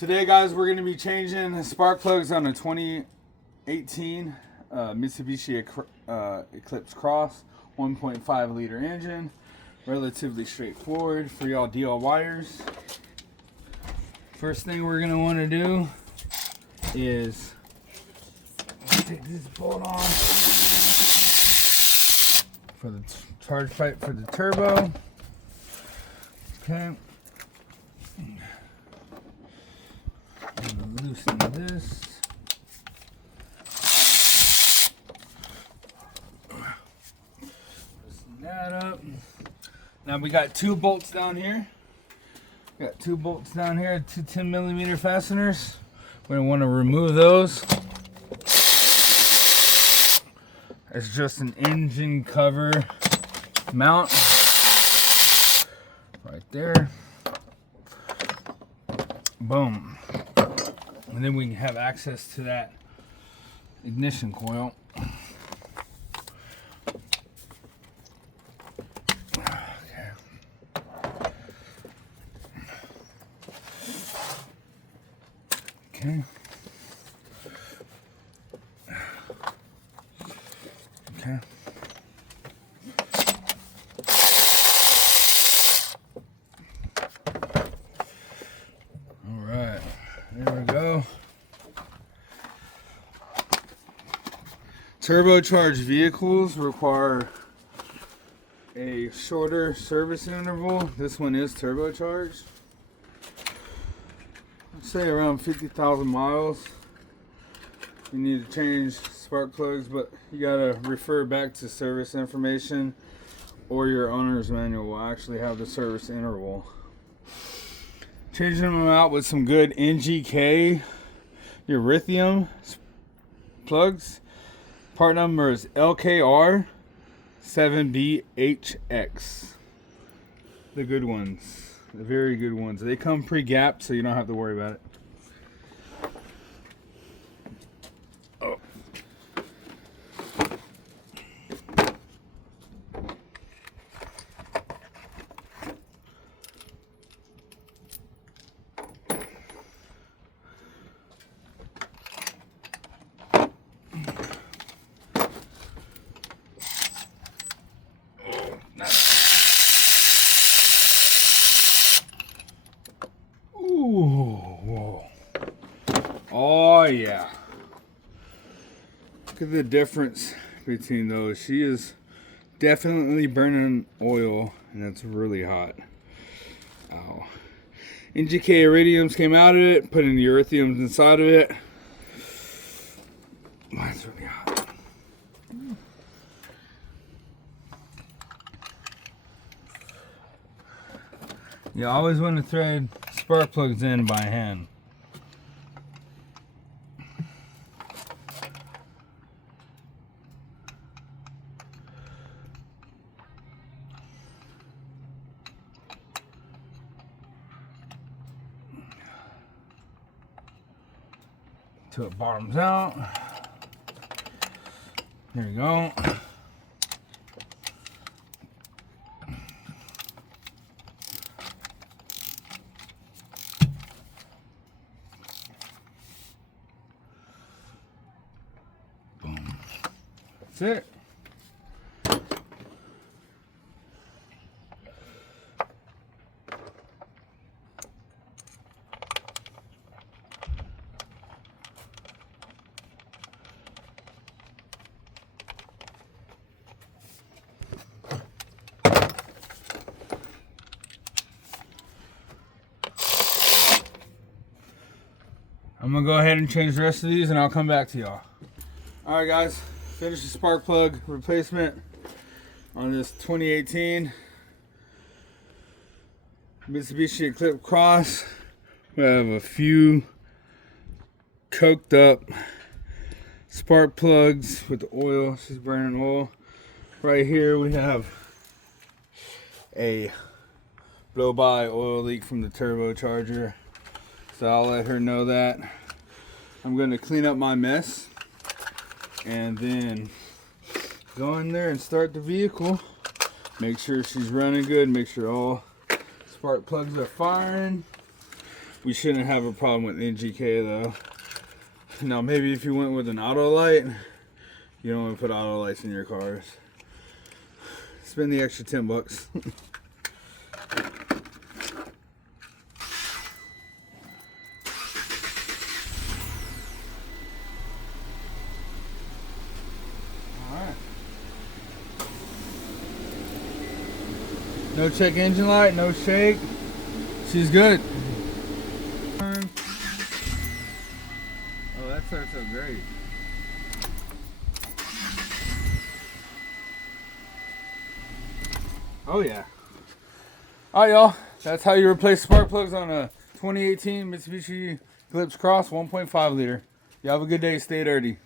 Today, guys, we're going to be changing spark plugs on a 2018 Mitsubishi Eclipse Cross 1.5 liter engine. Relatively straightforward for y'all DIYers. First thing we're going to want to do is take this bolt off for the charge pipe for the turbo. Okay. Loosen this. Loosen that up. Now we got two bolts down here. Got two bolts down here, two 10mm fasteners. We're gonna want to remove those. It's just an engine cover mount right there. Boom. And then we can have access to that ignition coil. Okay. Okay. Okay. All right. There we go. Turbocharged vehicles require a shorter service interval. This one is turbocharged. I'd say around 50,000 miles. You need to change spark plugs, but you gotta refer back to service information, or your owner's manual will actually have the service interval. Changing them out with some good NGK Erythium plugs. Part number is LKR 7BHX. The good ones, the very good ones. They come pre-gapped, so you don't have to worry about it. Oh. Whoa. Oh yeah. Look at the difference between those. She is definitely burning oil, and it's really hot. Ow. NGK iridiums came out of it, put in the erythiums inside of it. Mine's really hot. You always want to thread spark plugs in by hand. Till it bottoms out. There you go. That's it. I'm gonna go ahead and change the rest of these, and I'll come back to y'all. All right, guys. Finish the spark plug replacement on this 2018 Mitsubishi Eclipse Cross. We have a few coked up spark plugs with the oil. She's burning oil. Right here we have a blow-by oil leak from the turbocharger. So I'll let her know that. I'm going to clean up my mess and then go in there and start the vehicle. Make sure she's running good. Make sure all spark plugs are firing. we shouldn't have a problem with NGK though. Now maybe if you went with an auto light, you don't want to put auto lights in your cars. Spend the extra 10 bucks. Alright. No check engine light, no shake. She's good. Oh, that starts up great. Oh yeah. Alright y'all, that's how you replace spark plugs on a 2018 Mitsubishi Eclipse Cross 1.5 liter. You have a good day, stay dirty.